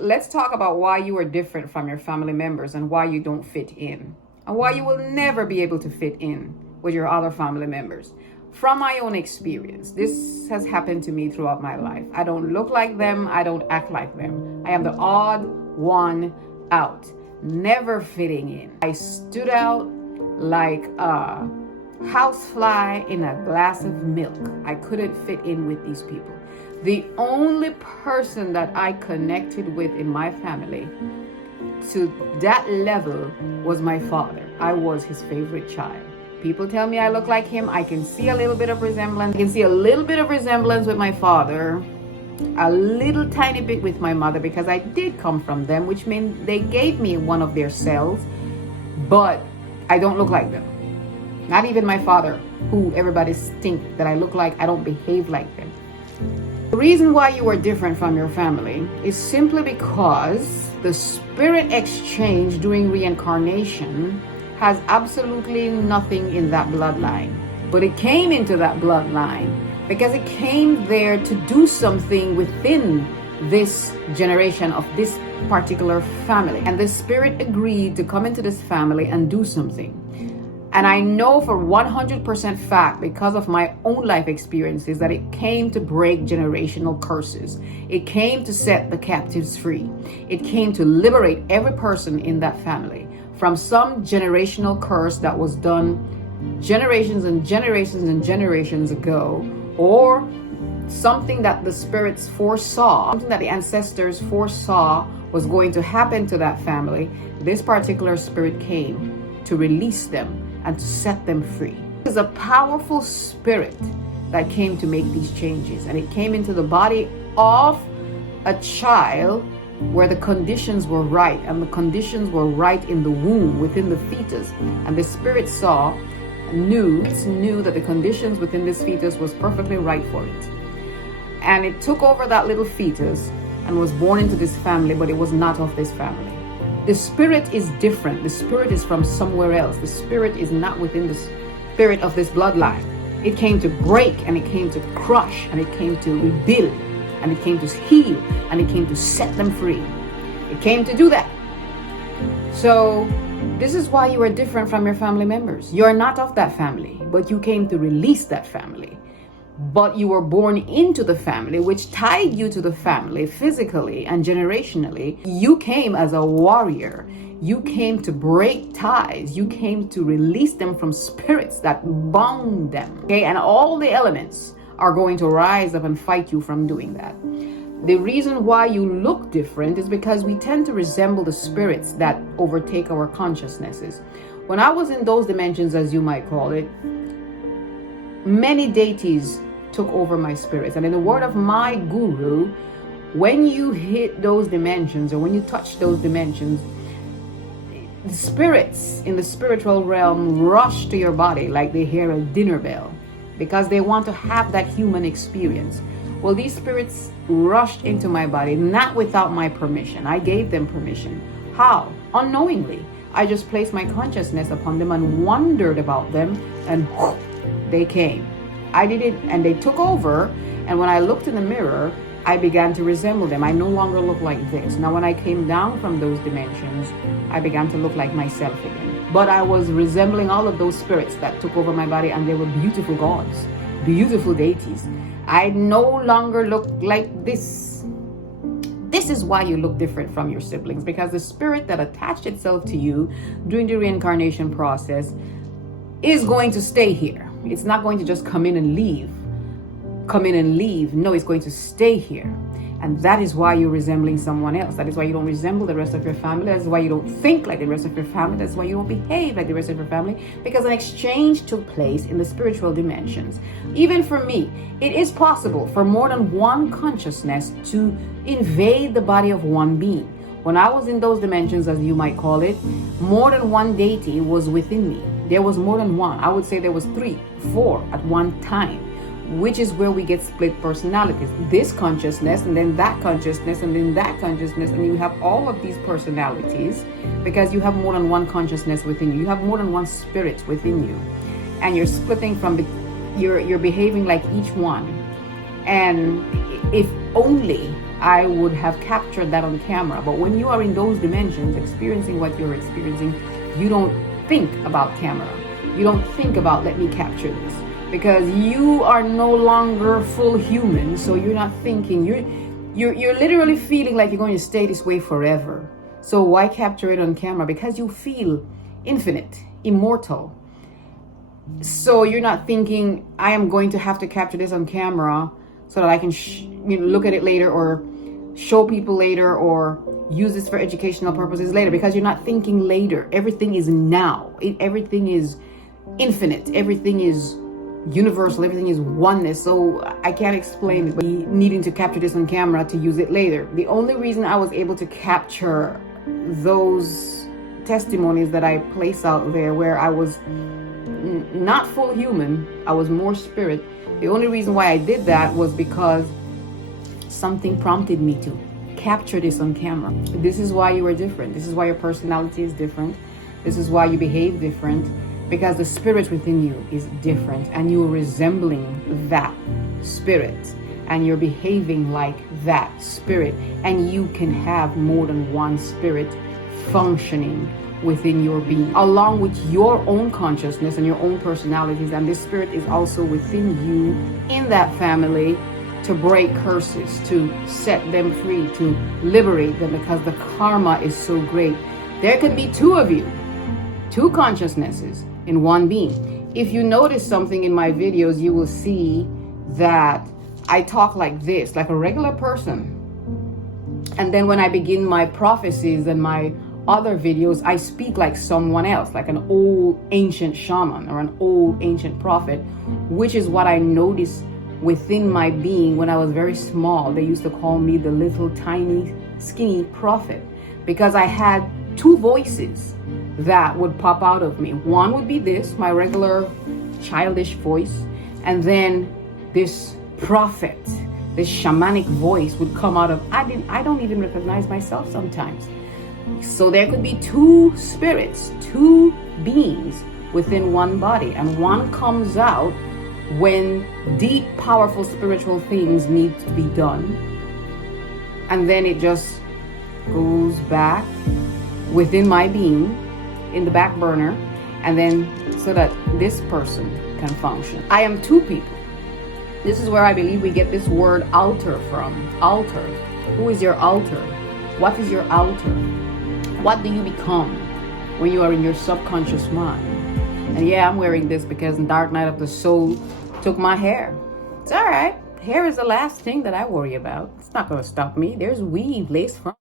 Let's talk about why you are different from your family members and why you don't fit in, and why you will never be able to fit in with your other family members. From my own experience, this has happened to me throughout my life. I don't look like them, I don't act like them. I am the odd one out, never fitting in. I stood out like a housefly in a glass of milk. I couldn't fit in with these people. The only person that I connected with in my family to that level was my father. I was his favorite child. People tell me I look like him. I can see a little bit of resemblance. I can see a little bit of resemblance with my father, a little tiny bit with my mother, because I did come from them, which means they gave me one of their cells, but I don't look like them. Not even my father, who everybody thinks that I look like. I don't behave like them. The reason why you are different from your family is simply because the spirit exchange during reincarnation has absolutely nothing in that bloodline. But it came into that bloodline because it came there to do something within this generation of this particular family. And the spirit agreed to come into this family and do something. And I know for 100% fact, because of my own life experiences, that it came to break generational curses. It came to set the captives free. It came to liberate every person in that family from some generational curse that was done generations and generations and generations ago, or something that the spirits foresaw, something that the ancestors foresaw was going to happen to that family. This particular spirit came to release them and to set them free. It is a powerful spirit that came to make these changes, and it came into the body of a child where the conditions were right, and the conditions were right in the womb, within the fetus. And the spirit knew that the conditions within this fetus was perfectly right for it. And it took over that little fetus and was born into this family, but it was not of this family. The spirit is different. The spirit is from somewhere else. The spirit is not within the spirit of this bloodline. It came to break, and it came to crush, and it came to rebuild, and it came to heal, and it came to set them free. It came to do that. So this is why you are different from your family members. You're not of that family, but you came to release that family. But you were born into the family, which tied you to the family physically and generationally. You came as a warrior. You came to break ties. You came to release them from spirits that bound them. Okay, and all the elements are going to rise up and fight you from doing that. The reason why you look different is because we tend to resemble the spirits that overtake our consciousnesses. When I was in those dimensions, as you might call it, many deities took over my spirits. And in the word of my guru, when you hit those dimensions, or when you touch those dimensions, the spirits in the spiritual realm rush to your body like they hear a dinner bell, because they want to have that human experience. Well, these spirits rushed into my body, not without my permission. I gave them permission. How? Unknowingly. I just placed my consciousness upon them and wondered about them, and they came. I did it, and they took over. And when I looked in the mirror, I began to resemble them. I no longer look like this. Now, when I came down from those dimensions, I began to look like myself again. But I was resembling all of those spirits that took over my body, and they were beautiful gods, beautiful deities. I no longer look like this. This is why you look different from your siblings, because the spirit that attached itself to you during the reincarnation process is going to stay here. It's not going to just come in and leave. No, it's going to stay here. And that is why you're resembling someone else. That is why you don't resemble the rest of your family. That's why you don't think like the rest of your family. That's why you don't behave like the rest of your family. Because an exchange took place in the spiritual dimensions. Even for me, it is possible for more than one consciousness to invade the body of one being. When I was in those dimensions, as you might call it, more than one deity was within me. There was more than one. I would say there was 3, 4 at one time, which is where we get split personalities. This consciousness, and then that consciousness, and then that consciousness, and you have all of these personalities because you have more than one consciousness within you. You have more than one spirit within you, and you're splitting from you're behaving like each one. And if only I would have captured that on camera. But when you are in those dimensions, experiencing what you're experiencing, you don't think about camera. You don't think about, let me capture this, because you are no longer full human. So you're not thinking, you're literally feeling like you're going to stay this way forever. So why capture it on camera? Because you feel infinite, immortal. So you're not thinking, I am going to have to capture this on camera so that I can look at it later, or show people later, or use this for educational purposes later, because you're not thinking later. Everything is now. Everything is infinite. Everything is universal. Everything is oneness. So I can't explain it, but needing to capture this on camera to use it later. The only reason I was able to capture those testimonies that I place out there, where I was not full human, I was more spirit. The only reason why I did that was because something prompted me to capture this on camera. This is why you are different. This is why your personality is different. This is why you behave different, because the spirit within you is different, and you're resembling that spirit, and you're behaving like that spirit, and you can have more than one spirit functioning within your being, along with your own consciousness and your own personalities. And this spirit is also within you, in that family, to break curses, to set them free, to liberate them, because the karma is so great. There could be two of you, two consciousnesses in one being. If you notice something in my videos, you will see that I talk like this, like a regular person. And then when I begin my prophecies and my other videos, I speak like someone else, like an old ancient shaman or an old ancient prophet, which is what I noticed within my being when I was very small. They used to call me the little tiny skinny prophet, because I had two voices that would pop out of me. One would be this, my regular childish voice, and then this prophet, this shamanic voice would come out of, I don't even recognize myself sometimes. So there could be two spirits, two beings within one body, and one comes out when deep, powerful spiritual things need to be done, and then it just goes back within my being in the back burner, and then so that this person can function. I am two people. This is where I believe we get this word altar from. Altar. Who is your altar? What is your altar? What do you become when you are in your subconscious mind? And yeah, I'm wearing this because Dark Night of the Soul took my hair. It's all right. Hair is the last thing that I worry about. It's not going to stop me. There's weave lace front.